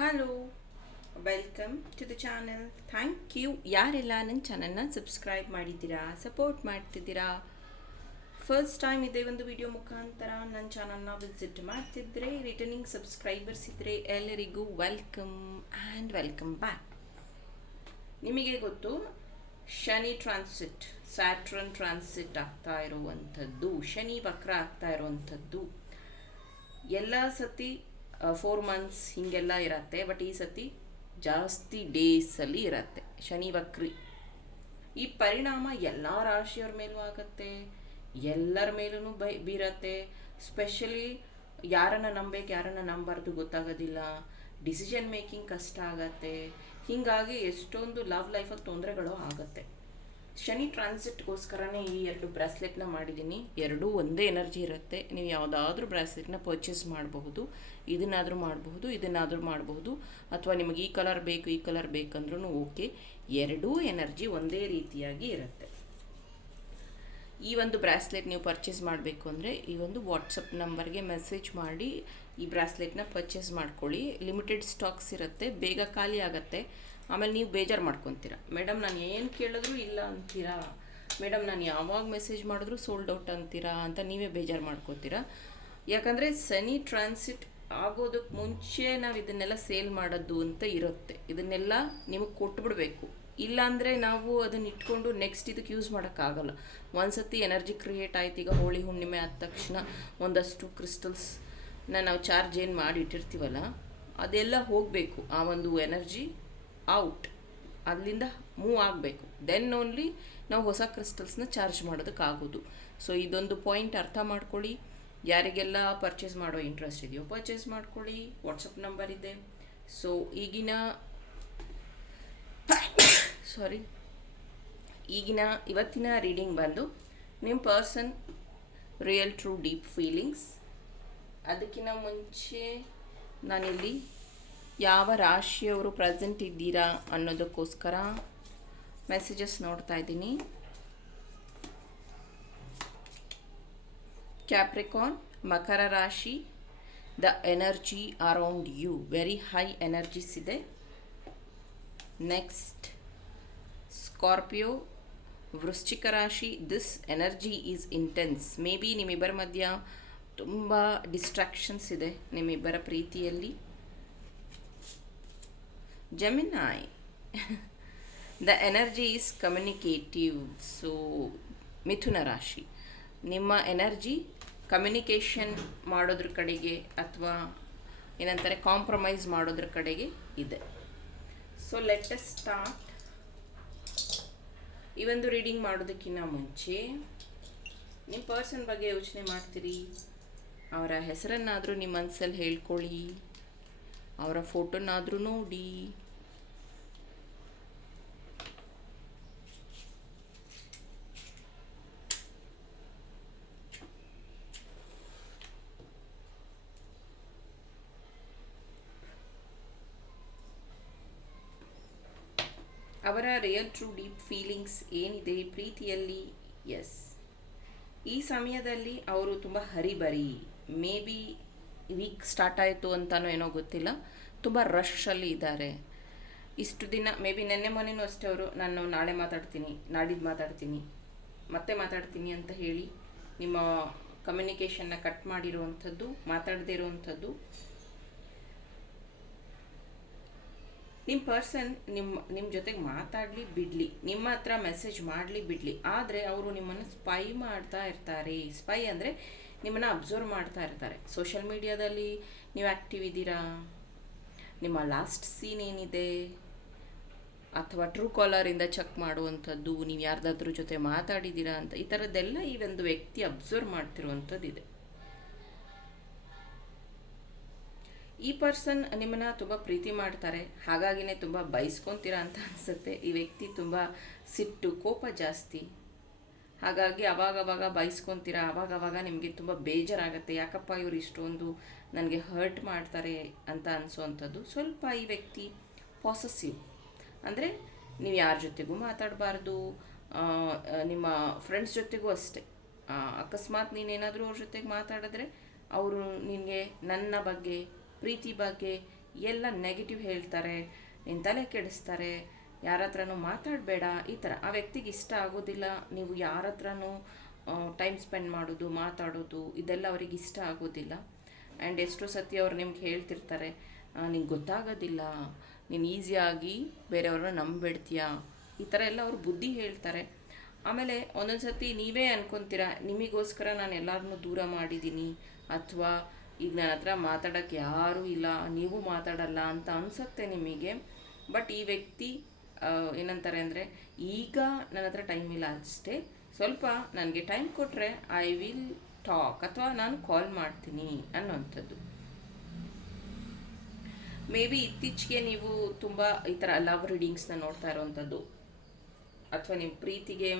Hello welcome to the channel thank you ಯಾರೆಲ್ಲ ನನ್ನ ಚಾನಲ್ನ ಸಬ್ಸ್ಕ್ರೈಬ್ ಮಾಡಿದ್ದೀರಾ ಸಪೋರ್ಟ್ ಮಾಡ್ತಿದ್ದೀರಾ? ಫಸ್ಟ್ ಟೈಮ್ ಇದೇ ಒಂದು ವಿಡಿಯೋ ಮುಖಾಂತರ ನನ್ನ ಚಾನಲ್ನ ವಿಸಿಟ್ ಮಾಡ್ತಿದ್ರೆ ರಿಟರ್ನಿಂಗ್ ಸಬ್ಸ್ಕ್ರೈಬರ್ಸ್ ಇದ್ದರೆ ಎಲ್ಲರಿಗೂ ವೆಲ್ಕಮ್ ಆ್ಯಂಡ್ ವೆಲ್ಕಮ್ ಬ್ಯಾಕ್ ನಿಮಗೆ ಗೊತ್ತು, ಶನಿ ಟ್ರಾನ್ಸಿಟ್ ಸ್ಯಾಟ್ರನ್ ಟ್ರಾನ್ಸಿಟ್ ಆಗ್ತಾ ಇರುವಂಥದ್ದು, ಶನಿ ವಕ್ರ ಆಗ್ತಾ ಇರುವಂಥದ್ದು. ಎಲ್ಲ ಸತಿ ಫೋರ್ ಮಂತ್ಸ್ ಹೀಗೆಲ್ಲ ಇರತ್ತೆ ಬಟ್ ಈ ಸತಿ ಜಾಸ್ತಿ ಡೇಸಲ್ಲಿ ಇರತ್ತೆ. ಶನಿ, ವಕ್ರಿ. ಈ ಪರಿಣಾಮ ಎಲ್ಲ ರಾಶಿಯವ್ರ ಮೇಲೂ ಆಗತ್ತೆ, ಎಲ್ಲರ ಮೇಲೂ ಬೈ, ಬೀರತ್ತೆ. ಸ್ಪೆಷಲಿ ಯಾರನ್ನ ನಂಬೇಕು ಯಾರನ್ನ ನಂಬಾರ್ದು ಗೊತ್ತಾಗೋದಿಲ್ಲ. ಡಿಸಿಷನ್ ಮೇಕಿಂಗ್ ಕಷ್ಟ ಆಗತ್ತೆ. ಹೀಗಾಗಿ ಎಷ್ಟೊಂದು ಲವ್ ಲೈಫಲ್ಲಿ ತೊಂದರೆಗಳು ಆಗತ್ತೆ. ಶನಿ ಟ್ರಾನ್ಸಿಟ್ಗೋಸ್ಕರನೇ ಈ ಎರಡು ಬ್ರಾಸ್ಲೆಟ್ನ ಮಾಡಿದ್ದೀನಿ. ಎರಡೂ ಒಂದೇ ಎನರ್ಜಿ ಇರುತ್ತೆ. ನೀವು ಯಾವುದಾದ್ರೂ ಬ್ರಾಸ್ಲೆಟ್ನ ಪರ್ಚೇಸ್ ಮಾಡಬಹುದು. ಇದನ್ನಾದರೂ ಮಾಡಬಹುದು ಇದನ್ನಾದರೂ ಮಾಡಬಹುದು. ಅಥವಾ ನಿಮಗೆ ಈ ಕಲರ್ ಬೇಕು, ಈ ಕಲರ್ ಬೇಕಂದ್ರೂ ಓಕೆ. ಎರಡೂ ಎನರ್ಜಿ ಒಂದೇ ರೀತಿಯಾಗಿ ಇರುತ್ತೆ. ಈ ಒಂದು ಬ್ರಾಸ್ಲೆಟ್ ನೀವು ಪರ್ಚೇಸ್ ಮಾಡಬೇಕು ಅಂದರೆ ಈ ಒಂದು ವಾಟ್ಸಪ್ ನಂಬರ್ಗೆ ಮೆಸೇಜ್ ಮಾಡಿ ಈ ಬ್ರಾಸ್ಲೆಟ್ನ ಪರ್ಚೇಸ್ ಮಾಡ್ಕೊಳ್ಳಿ. ಲಿಮಿಟೆಡ್ ಸ್ಟಾಕ್ಸ್ ಇರುತ್ತೆ. ಬೇಗ ಖಾಲಿ ಆಗುತ್ತೆ. ಆಮೇಲೆ ನೀವು ಬೇಜಾರು ಮಾಡ್ಕೊತೀರ. ಮೇಡಮ್, ನಾನು ಏನು ಕೇಳಿದ್ರು ಇಲ್ಲ ಅಂತೀರಾ? ಮೇಡಮ್, ನಾನು ಯಾವಾಗ ಮೆಸೇಜ್ ಮಾಡಿದ್ರು ಸೋಲ್ಡ್ ಔಟ್ ಅಂತೀರಾ ಅಂತ ನೀವೇ ಬೇಜಾರು ಮಾಡ್ಕೋತೀರಾ. ಯಾಕಂದರೆ ಸನಿ ಟ್ರಾನ್ಸಿಟ್ ಆಗೋದಕ್ಕೆ ಮುಂಚೆ ನಾವು ಇದನ್ನೆಲ್ಲ ಸೇಲ್ ಮಾಡೋದು ಅಂತ ಇರುತ್ತೆ. ಇದನ್ನೆಲ್ಲ ನಿಮಗೆ ಕೊಟ್ಬಿಡಬೇಕು. ಇಲ್ಲಾಂದರೆ ನಾವು ಅದನ್ನ ಇಟ್ಕೊಂಡು ನೆಕ್ಸ್ಟ್ ಇದಕ್ಕೆ ಯೂಸ್ ಮಾಡೋಕ್ಕಾಗಲ್ಲ. ಒಂದ್ಸತಿ ಎನರ್ಜಿ ಕ್ರಿಯೇಟ್ ಆಯ್ತು, ಈಗ ಹೋಳಿ ಹುಣ್ಣಿಮೆ ಆದ ತಕ್ಷಣ ಒಂದಷ್ಟು ಕ್ರಿಸ್ಟಲ್ಸ್ನ ನಾವು ಚಾರ್ಜ್ ಏನು ಮಾಡಿ ಇಟ್ಟಿರ್ತೀವಲ್ಲ, ಅದೆಲ್ಲ ಹೋಗಬೇಕು. ಆ ಒಂದು ಎನರ್ಜಿ ಔಟ್ ಅಲ್ಲಿಂದ ಮೂವ್ ಆಗಬೇಕು. ದೆನ್ ಓನ್ಲಿ ನಾವು ಹೊಸ ಕ್ರಿಸ್ಟಲ್ಸ್ನ ಚಾರ್ಜ್ ಮಾಡೋದಕ್ಕಾಗೋದು. ಸೊ ಇದೊಂದು ಪಾಯಿಂಟ್ ಅರ್ಥ ಮಾಡ್ಕೊಳ್ಳಿ. ಯಾರಿಗೆಲ್ಲ ಪರ್ಚೇಸ್ ಮಾಡೋ ಇಂಟ್ರೆಸ್ಟ್ ಇದೆಯೋ ಪರ್ಚೇಸ್ ಮಾಡ್ಕೊಳ್ಳಿ. ವಾಟ್ಸಪ್ ನಂಬರ್ ಇದೆ. ಸೊ ಈಗಿನ ಸಾರಿ ಈಗಿನ ಇವತ್ತಿನ ರೀಡಿಂಗ್ ಬಂದು ನಿಮ್ಮ person real true deep feelings ಅದಕ್ಕಿಂತ ಮುಂಚೆ ನಾನಿಲ್ಲಿ ಯಾವ ರಾಶಿಯವರು ಪ್ರೆಸೆಂಟ್ ಇದ್ದೀರಾ ಅನ್ನೋದಕ್ಕೋಸ್ಕರ ಮೆಸೇಜಸ್ ನೋಡ್ತಾ ಇದ್ದೀನಿ. ಕ್ಯಾಪ್ರಿಕಾನ್ ಮಕರ ರಾಶಿ the energy around you very high energies ಇದೆ. ನೆಕ್ಸ್ಟ್ ಸ್ಕಾರ್ಪಿಯೋ ವೃಶ್ಚಿಕ ರಾಶಿ this energy is intense maybe ನಿಮ್ಮಿಬ್ಬರ ಮಧ್ಯ ತುಂಬ ಡಿಸ್ಟ್ರಾಕ್ಷನ್ಸ್ ಇದೆ ನಿಮ್ಮಿಬ್ಬರ ಪ್ರೀತಿಯಲ್ಲಿ. Gemini the energy is communicative so ಮಿಥುನ ರಾಶಿ. ನಿಮ್ಮ ಎನರ್ಜಿ ಕಮ್ಯುನಿಕೇಷನ್ ಮಾಡೋದ್ರ ಕಡೆಗೆ ಅಥವಾ ಏನಂತಾರೆ ಕಾಂಪ್ರಮೈಸ್ ಮಾಡೋದ್ರ ಕಡೆಗೆ ಇದೆ. ಸೊ ಲೆಟ್ ಅಸ್ ಸ್ಟಾರ್ಟ್ ಈ ಒಂದು ರೀಡಿಂಗ್ ಮಾಡೋದಕ್ಕಿಂತ ಮುಂಚೆ ನಿಮ್ಮ ಪರ್ಸನ್ ಬಗ್ಗೆ ಯೋಚನೆ ಮಾಡ್ತೀರಿ. ಅವರ ಹೆಸರನ್ನಾದರೂ ನಿಮ್ಮ ಮನಸ್ಸಲ್ಲಿ ಹೇಳ್ಕೊಳ್ಳಿ. ಅವರ ಫೋಟೋನಾದರೂ ನೋಡಿ ಅವರ ರಿಯಲ್ ಟ್ರೂ ಡೀಪ್ ಫೀಲಿಂಗ್ಸ್ ಏನಿದೆ ಪ್ರೀತಿಯಲ್ಲಿ? ಎಸ್ ಈ ಸಮಯದಲ್ಲಿ ಅವರು ತುಂಬ ಹರಿಬರಿ. ಮೇ ಬಿ ವೀಕ್ ಸ್ಟಾರ್ಟ್ ಆಯಿತು ಅಂತಲೂ ಏನೋ ಗೊತ್ತಿಲ್ಲ. ತುಂಬ ರಶ್ಶಲ್ಲಿ ಇದ್ದಾರೆ. ಇಷ್ಟು ದಿನ ಮೇ ಬಿ ನೆನ್ನೆ ಮೊನ್ನೆನೂ ಅಷ್ಟೇ ಅವರು ನಾನು ನಾಳೆ ಮಾತಾಡ್ತೀನಿ, ನಾಡಿದ್ದು ಮಾತಾಡ್ತೀನಿ, ಮತ್ತೆ ಮಾತಾಡ್ತೀನಿ ಅಂತ ಹೇಳಿ ನಿಮ್ಮ ಕಮ್ಯುನಿಕೇಷನ್ನ ಕಟ್ ಮಾಡಿರುವಂಥದ್ದು, ಮಾತಾಡದೇ ಇರುವಂಥದ್ದು. ನಿಮ್ಮ ಪರ್ಸನ್ ನಿಮ್ಮ ನಿಮ್ಮ ಜೊತೆಗೆ ಮಾತಾಡಲಿ, ಬಿಡಲಿ. ನಿಮ್ಮ ಹತ್ರ ಮೆಸೇಜ್ ಮಾಡಲಿ, ಬಿಡಲಿ. ಆದರೆ ಅವರು ನಿಮ್ಮನ್ನು ಸ್ಪೈ ಮಾಡ್ತಾ ಇರ್ತಾರೆ. ಸ್ಪೈ ಅಂದರೆ ನಿಮ್ಮನ್ನು ಅಬ್ಸರ್ವ್ ಮಾಡ್ತಾ ಇರ್ತಾರೆ. ಸೋಷಿಯಲ್ ಮೀಡಿಯಾದಲ್ಲಿ ನೀವು ಆ್ಯಕ್ಟಿವ್ ಇದ್ದೀರಾ? ನಿಮ್ಮ ಲಾಸ್ಟ್ ಸೀನ್ ಏನಿದೆ? ಅಥವಾ ಟ್ರೂ ಕಾಲರಿಂದ ಚೆಕ್ ಮಾಡುವಂಥದ್ದು, ನೀವು ಯಾರ್ದಾದ್ರೂ ಜೊತೆ ಮಾತಾಡಿದ್ದೀರಾ ಅಂತ, ಈ ಥರದ್ದೆಲ್ಲ ಈ ಒಂದು ವ್ಯಕ್ತಿ ಅಬ್ಸರ್ವ್ ಮಾಡ್ತಿರುವಂಥದ್ದಿದೆ. ಈ ಪರ್ಸನ್ ನಿಮ್ಮನ್ನ ತುಂಬ ಪ್ರೀತಿ ಮಾಡ್ತಾರೆ. ಹಾಗಾಗಿನೇ ತುಂಬ ಬಯಸ್ಕೊತೀರಾ ಅಂತ ಅನಿಸುತ್ತೆ. ಈ ವ್ಯಕ್ತಿ ತುಂಬ ಸಿಟ್ಟು, ಕೋಪ ಜಾಸ್ತಿ. ಹಾಗಾಗಿ ಅವಾಗವಾಗ ಬಯಸ್ಕೊತೀರಾ ಅವಾಗವಾಗ ನಿಮಗೆ ತುಂಬ ಬೇಜಾರಾಗುತ್ತೆ. ಯಾಕಪ್ಪ ಇವರು ಇಷ್ಟೊಂದು ನನಗೆ ಹರ್ಟ್ ಮಾಡ್ತಾರೆ ಅಂತ ಅನಿಸೋವಂಥದ್ದು ಸ್ವಲ್ಪ ಈ ವ್ಯಕ್ತಿ ಪಾಸಸಿವ್ ಅಂದರೆ ನೀವು ಯಾರ ಜೊತೆಗೂ ಮಾತಾಡಬಾರ್ದು. ನಿಮ್ಮ ಫ್ರೆಂಡ್ಸ್ ಜೊತೆಗೂ ಅಷ್ಟೇ. ಅಕಸ್ಮಾತ್ ನೀನೇನಾದರೂ ಅವ್ರ ಜೊತೆಗೆ ಮಾತಾಡಿದ್ರೆ ಅವರು ನಿನಗೆ ನನ್ನ ಬಗ್ಗೆ, ಪ್ರೀತಿ ಬಗ್ಗೆ ಎಲ್ಲ ನೆಗೆಟಿವ್ ಹೇಳ್ತಾರೆ ನಿನ್ನ ತಲೆ ಕೆಡಿಸ್ತಾರೆ. ಯಾರ ಹತ್ರನೂ ಮಾತಾಡಬೇಡ, ಈ ಥರ. ಆ ವ್ಯಕ್ತಿಗೆ ಇಷ್ಟ ಆಗೋದಿಲ್ಲ. ನೀವು ಯಾರ ಹತ್ರನೂ ಟೈಮ್ ಸ್ಪೆಂಡ್ ಮಾಡೋದು, ಮಾತಾಡೋದು, ಇದೆಲ್ಲ ಅವ್ರಿಗೆ ಇಷ್ಟ ಆಗೋದಿಲ್ಲ. ಆ್ಯಂಡ್ ಎಷ್ಟೋ ಸತಿ ಅವ್ರು ನಿಮ್ಗೆ ಹೇಳ್ತಿರ್ತಾರೆ ನಿಂಗೆ ಗೊತ್ತಾಗೋದಿಲ್ಲ. ನೀನು ಈಸಿಯಾಗಿ ಬೇರೆಯವ್ರನ್ನ ನಂಬಿಡ್ತೀಯಾ ಈ ಥರ ಎಲ್ಲ ಅವ್ರು ಬುದ್ಧಿ ಹೇಳ್ತಾರೆ. ಆಮೇಲೆ ಒಂದೊಂದು ಸತಿ ನೀವೇ ಅನ್ಕೊತೀರ, ನಿಮಗೋಸ್ಕರ ನಾನು ಎಲ್ಲರನ್ನೂ ದೂರ ಮಾಡಿದ್ದೀನಿ ಅಥವಾ ಈಗ ನನ್ನ ಹತ್ರ ಮಾತಾಡೋಕ್ಕೆ ಯಾರೂ ಇಲ್ಲ. ನೀವು ಮಾತಾಡಲ್ಲ. ಅಂತ ಅನಿಸುತ್ತೆ ನಿಮಗೆ. ಬಟ್ ಈ ವ್ಯಕ್ತಿ ಏನಂತಾರೆ ಅಂದರೆ, ಈಗ ನನ್ನ ಹತ್ರ ಟೈಮ್ ಇಲ್ಲ ಅಷ್ಟೇ. ಸ್ವಲ್ಪ ನನಗೆ ಟೈಮ್ ಕೊಟ್ಟರೆ ಐ ವಿಲ್ ಟಾಕ್ ಅಥವಾ ನಾನು ಕಾಲ್ ಮಾಡ್ತೀನಿ ಅನ್ನೋವಂಥದ್ದು. ಮೇ ಬಿ ಇತ್ತೀಚೆಗೆ ನೀವು ತುಂಬ ಈ ಥರ ಲವ್ ರೀಡಿಂಗ್ಸ್ನ ನೋಡ್ತಾ ಇರೋವಂಥದ್ದು. ಅಥವಾ ನಿಮ್ಮ ಪ್ರೀತಿಗೆ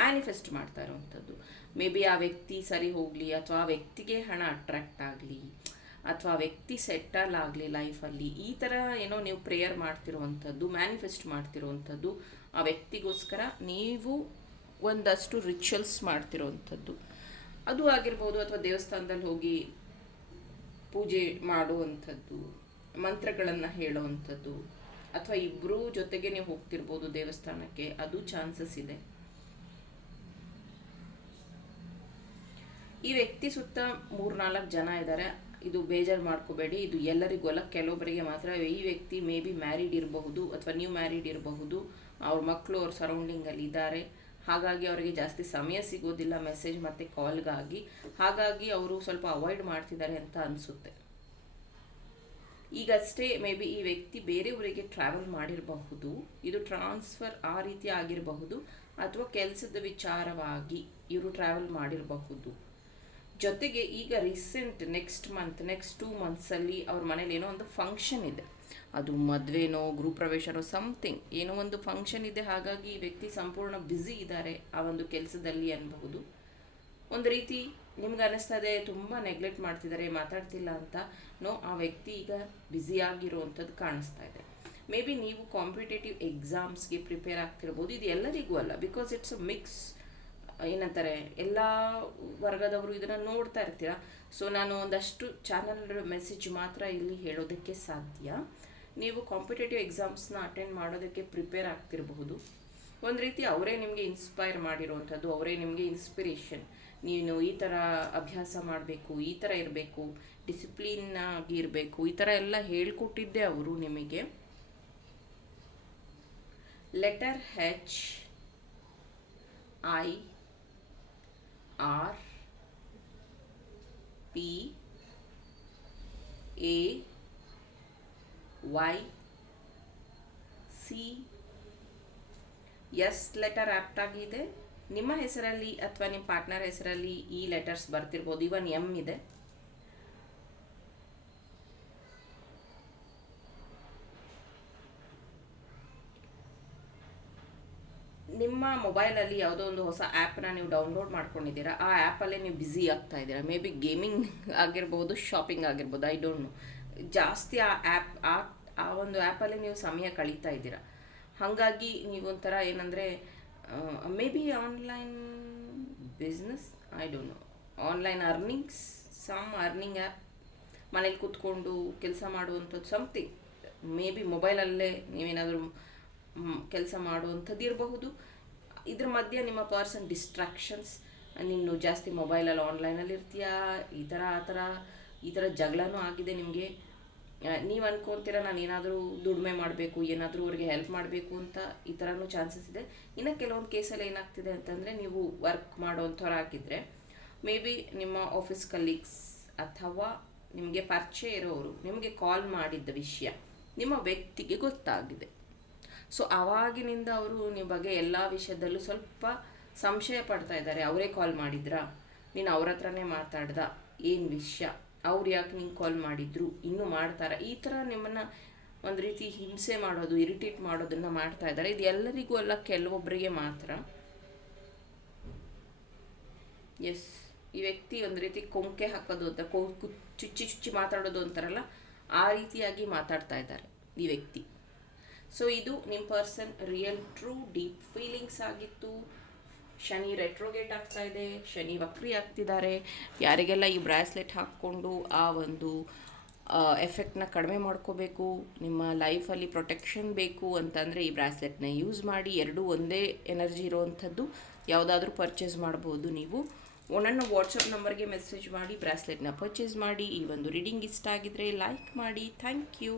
ಮ್ಯಾನಿಫೆಸ್ಟ್ ಮಾಡ್ತಾ ಇರೋವಂಥದ್ದು. ಮೇ ಬಿ ಆ ವ್ಯಕ್ತಿ ಸರಿ ಹೋಗಲಿ ಅಥವಾ ಆ ವ್ಯಕ್ತಿಗೆ ಹಣ ಅಟ್ರಾಕ್ಟ್ ಆಗಲಿ. ಅಥವಾ ವ್ಯಕ್ತಿ ಸೆಟಲ್ ಆಗಲಿ ಲೈಫಲ್ಲಿ ಈ ಥರ ಏನೋ ನೀವು ಪ್ರೇಯರ್ ಮಾಡ್ತಿರುವಂಥದ್ದು ಮ್ಯಾನಿಫೆಸ್ಟ್ ಮಾಡ್ತಿರುವಂಥದ್ದು, ಆ ವ್ಯಕ್ತಿಗೋಸ್ಕರ ನೀವು ಒಂದಷ್ಟು ರಿಚುವಲ್ಸ್ ಮಾಡ್ತಿರೋವಂಥದ್ದು. ಅದು ಆಗಿರ್ಬೋದು ಅಥವಾ ದೇವಸ್ಥಾನದಲ್ಲಿ ಹೋಗಿ ಪೂಜೆ ಮಾಡುವಂಥದ್ದು, ಮಂತ್ರಗಳನ್ನು ಹೇಳುವಂಥದ್ದು, ಅಥವಾ ಇಬ್ಬರೂ ಜೊತೆಗೆ ನೀವು ಹೋಗ್ತಿರ್ಬೋದು ದೇವಸ್ಥಾನಕ್ಕೆ, ಅದು ಚಾನ್ಸಸ್ ಇದೆ. ಈ ವ್ಯಕ್ತಿ ಸುತ್ತ ಮೂರ್ನಾಲ್ಕು ಜನ ಇದ್ದಾರೆ ಇದು ಬೇಜಾರು ಮಾಡ್ಕೋಬೇಡಿ. ಇದು ಎಲ್ಲರಿಗೂ ಅಲ್ಲ, ಕೆಲವೊಬ್ಬರಿಗೆ ಮಾತ್ರ. ಈ ವ್ಯಕ್ತಿ ಮೇ ಬಿ ಮ್ಯಾರಿಡ್ ಇರಬಹುದು ಅಥವಾ ನ್ಯೂ ಮ್ಯಾರಿಡ್ ಇರಬಹುದು. ಅವ್ರ ಮಕ್ಕಳು ಅವ್ರ ಸರೌಂಡಿಂಗಲ್ಲಿ ಇದ್ದಾರೆ. ಹಾಗಾಗಿ ಅವರಿಗೆ ಜಾಸ್ತಿ ಸಮಯ ಸಿಗೋದಿಲ್ಲ ಮೆಸೇಜ್ ಮತ್ತು ಕಾಲ್ಗಾಗಿ ಹಾಗಾಗಿ ಅವರು ಸ್ವಲ್ಪ ಅವಾಯ್ಡ್ ಮಾಡ್ತಿದ್ದಾರೆ ಅಂತ ಅನಿಸುತ್ತೆ. ಈಗಷ್ಟೇ ಮೇ ಬಿ ಈ ವ್ಯಕ್ತಿ ಬೇರೆ ಊರಿಗೆ ಟ್ರಾವೆಲ್ ಮಾಡಿರಬಹುದು. ಇದು ಟ್ರಾನ್ಸ್ಫರ್ ಆ ರೀತಿ ಆಗಿರಬಹುದು ಅಥವಾ ಕೆಲಸದ ವಿಚಾರವಾಗಿ ಇವರು ಟ್ರಾವೆಲ್ ಮಾಡಿರಬಹುದು. ಜೊತೆಗೆ ಈಗ recent next month next two ಮಂತ್ಸಲ್ಲಿ ಅವ್ರ ಮನೇಲಿ ಏನೋ ಒಂದು ಫಂಕ್ಷನ್ ಇದೆ. ಅದು ಮದುವೆನೋ, ಗೃಹಪ್ರವೇಶನೋ ಸಮಥಿಂಗ್ ಏನೋ ಒಂದು ಫಂಕ್ಷನ್ ಇದೆ. ಹಾಗಾಗಿ ಈ ವ್ಯಕ್ತಿ ಸಂಪೂರ್ಣ ಬ್ಯುಸಿ ಇದ್ದಾರೆ ಆ ಒಂದು ಕೆಲಸದಲ್ಲಿ ಅನ್ಬಹುದು. ಒಂದು ರೀತಿ ನಿಮ್ಗೆ ಅನ್ನಿಸ್ತದೆ ತುಂಬ ನೆಗ್ಲೆಕ್ಟ್ ಮಾಡ್ತಿದ್ದಾರೆ, ಮಾತಾಡ್ತಿಲ್ಲ ಅಂತ. ನೋ ಆ ವ್ಯಕ್ತಿ ಈಗ ಬ್ಯುಸಿಯಾಗಿರುವಂಥದ್ದು ಕಾಣಿಸ್ತಾ ಇದೆ. ಮೇ ಬಿ ನೀವು ಕಾಂಪಿಟೇಟಿವ್ ಎಕ್ಸಾಮ್ಸ್ಗೆ ಪ್ರಿಪೇರ್ ಆಗ್ತಿರ್ಬೋದು. ಇದು ಎಲ್ಲರಿಗೂ ಅಲ್ಲ ಬಿಕಾಸ್ ಇಟ್ಸ್ ಅ ಮಿಕ್ಸ್ ಏನಂತಾರೆ, ಎಲ್ಲ ವರ್ಗದವರು ಇದನ್ನು ನೋಡ್ತಾ ಇರ್ತೀರ? ಸೊ ನಾನು ಒಂದಷ್ಟು ಚಾನಲ್ ಮೆಸೇಜ್ ಮಾತ್ರ ಇಲ್ಲಿ ಹೇಳೋದಕ್ಕೆ ಸಾಧ್ಯ. ನೀವು ಕಾಂಪಿಟೇಟಿವ್ ಎಕ್ಸಾಮ್ಸ್ನ ಅಟೆಂಡ್ ಮಾಡೋದಕ್ಕೆ ಪ್ರಿಪೇರ್ ಆಗ್ತಿರಬಹುದು. ಒಂದು ರೀತಿ ಅವರೇ ನಿಮಗೆ ಇನ್ಸ್ಪೈರ್ ಮಾಡಿರೋವಂಥದ್ದು, ಅವರೇ ನಿಮಗೆ ಇನ್ಸ್ಪಿರೇಷನ್ ನೀನು ಈ ಥರ ಅಭ್ಯಾಸ ಮಾಡಬೇಕು, ಈ ಥರ ಇರಬೇಕು ಡಿಸಿಪ್ಲಿನ್ ಆಗಿ ಇರಬೇಕು, ಈ ಥರ ಎಲ್ಲ ಹೇಳ್ಕೊಟ್ಟಿದ್ದೆ ಅವರು ನಿಮಗೆ. Letter H I R P A Y C S letter opt ಆಗಿದೆ. ನಿಮ್ಮ ಹೆಸರಲ್ಲಿ ಅಥವಾ ನಿಮ್ಮ ಪಾರ್ಟ್ನರ್ ಹೆಸರಲ್ಲಿ ಈ ಲೆಟರ್ಸ್ ಬರ್ತಿರ್ಬೋದು. ಇವನ್ ಎಂ ಇದೆ. ನಿಮ್ಮ ಮೊಬೈಲಲ್ಲಿ ಯಾವುದೋ ಒಂದು ಹೊಸ ಆ್ಯಪ್ನ ನೀವು ಡೌನ್ಲೋಡ್ ಮಾಡ್ಕೊಂಡಿದ್ದೀರಾ, ಆ ಆ್ಯಪಲ್ಲೇ ನೀವು ಬ್ಯುಸಿ ಆಗ್ತಾ ಇದ್ದೀರಾ? ಮೇ ಬಿ ಗೇಮಿಂಗ್ ಆಗಿರ್ಬೋದು ಶಾಪಿಂಗ್ ಆಗಿರ್ಬೋದು ಐ ಡೋಂಟ್ ನೋ ಜಾಸ್ತಿ ಆ ಆ್ಯಪ್, ಆ ಆ ಒಂದು ಆ್ಯಪಲ್ಲೇ ನೀವು ಸಮಯ ಕಳೀತಾ ಇದ್ದೀರಾ? ಹಾಗಾಗಿ ನೀವೊಂಥರ ಏನಂದರೆ maybe online business I don't know online earnings some earning app ಮನೇಲಿ ಕೂತ್ಕೊಂಡು ಕೆಲಸ ಮಾಡುವಂಥದ್ದು ಸಮಥಿಂಗ್ ಮೇ ಬಿ ಮೊಬೈಲಲ್ಲೇ ನೀವೇನಾದರೂ ಕೆಲಸ ಮಾಡುವಂಥದ್ದು ಇರಬಹುದು. ಇದ್ರ ಮಧ್ಯೆ ನಿಮ್ಮ ಪರ್ಸನ್ ಡಿಸ್ಟ್ರಾಕ್ಷನ್ಸ್ ನೀನು ಜಾಸ್ತಿ ಮೊಬೈಲಲ್ಲಿ ಆನ್ಲೈನಲ್ಲಿ ಇರ್ತೀಯಾ? ಈ ಥರ ಆ ಥರ ಈ ಥರ ಜಗಳನೂ ಆಗಿದೆ ನಿಮಗೆ. ನೀವು ಅನ್ಕೊತೀರ ನಾನು ಏನಾದರೂ ದುಡಿಮೆ ಮಾಡಬೇಕು, ಏನಾದರೂ ಅವ್ರಿಗೆ ಹೆಲ್ಪ್ ಮಾಡಬೇಕು ಅಂತ ಈ ಥರನೂ ಚಾನ್ಸಸ್ ಇದೆ. ಇನ್ನು ಕೆಲವೊಂದು ಕೇಸಲ್ಲಿ ಏನಾಗ್ತಿದೆ ಅಂತಂದರೆ ನೀವು ವರ್ಕ್ ಮಾಡೋವಂಥವ್ರಾಗಿದ್ದರೆ ಮೇ ಬಿ ನಿಮ್ಮ ಆಫೀಸ್ ಕಲೀಗ್ಸ್ ಅಥವಾ ನಿಮಗೆ ಪರಿಚಯ ಇರೋರು ನಿಮಗೆ ಕಾಲ್ ಮಾಡಿದ್ದ ವಿಷಯ ನಿಮ್ಮ ವ್ಯಕ್ತಿಗೆ ಗೊತ್ತಾಗಿದೆ. ಸೊ ಆವಾಗಿನಿಂದ ಅವರು ನಿಮ್ಮ ಬಗ್ಗೆ ಎಲ್ಲ ವಿಷಯದಲ್ಲೂ ಸ್ವಲ್ಪ ಸಂಶಯ ಪಡ್ತಾ ಇದ್ದಾರೆ ಅವರೇ ಕಾಲ್ ಮಾಡಿದ್ರಾ? ನೀನು ಅವ್ರ ಹತ್ರನೇ ಮಾತಾಡ್ದ? ಏನು ವಿಷಯ? ಅವ್ರು ಯಾಕೆ ನಿಂಗೆ ಕಾಲ್ ಮಾಡಿದ್ರು? ಇನ್ನೂ ಮಾಡ್ತಾರ? ಈ ಥರ ನಿಮ್ಮನ್ನು ಒಂದು ರೀತಿ ಹಿಂಸೆ ಮಾಡೋದು ಇರಿಟೇಟ್ ಮಾಡೋದನ್ನು ಮಾಡ್ತಾ ಇದ್ದಾರೆ ಇದು ಎಲ್ಲರಿಗೂ ಅಲ್ಲ ಕೆಲವೊಬ್ಬರಿಗೆ ಮಾತ್ರ. ಎಸ್ ಈ ವ್ಯಕ್ತಿ ಒಂದು ರೀತಿ ಕೊಂಕೆ ಹಾಕೋದು ಅಂತ, ಕೊ ಚುಚ್ಚಿ ಚುಚ್ಚಿ ಮಾತಾಡೋದು ಅಂತಾರಲ್ಲ, ಆ ರೀತಿಯಾಗಿ ಮಾತಾಡ್ತಾ ಇದ್ದಾರೆ ಈ ವ್ಯಕ್ತಿ. ಸೊ ಇದು ನಿಮ್ಮ person real true deep feelings ಆಗಿತ್ತು. ಶನಿ ರೆಟ್ರೋಗೇಟ್ ಆಗ್ತಾ ಇದೆ. ಶನಿ ವಕ್ರಿ ಆಗ್ತಿದ್ದಾರೆ. ಯಾರಿಗೆಲ್ಲ ಈ ಬ್ರಾಸ್ಲೆಟ್ ಹಾಕ್ಕೊಂಡು ಆ ಒಂದು ಎಫೆಕ್ಟ್ನ ಕಡಿಮೆ ಮಾಡ್ಕೋಬೇಕು, ನಿಮ್ಮ ಲೈಫಲ್ಲಿ ಪ್ರೊಟೆಕ್ಷನ್ ಬೇಕು ಅಂತಂದರೆ ಈ ಬ್ರಾಸ್ಲೆಟ್ನ ಯೂಸ್ ಮಾಡಿ, ಎರಡೂ ಒಂದೇ ಎನರ್ಜಿ ಇರೋವಂಥದ್ದು ಯಾವುದಾದ್ರೂ ಪರ್ಚೇಸ್ ಮಾಡ್ಬೋದು ನೀವು. ನನ್ನ ವಾಟ್ಸಪ್ ನಂಬರ್ಗೆ ಮೆಸೇಜ್ ಮಾಡಿ ಬ್ರಾಸ್ಲೆಟ್ನ ಪರ್ಚೇಸ್ ಮಾಡಿ. ಈ ಒಂದು ರೀಡಿಂಗ್ ಇಷ್ಟ ಆಗಿದ್ರೆ ಲೈಕ್ ಮಾಡಿ. Thank you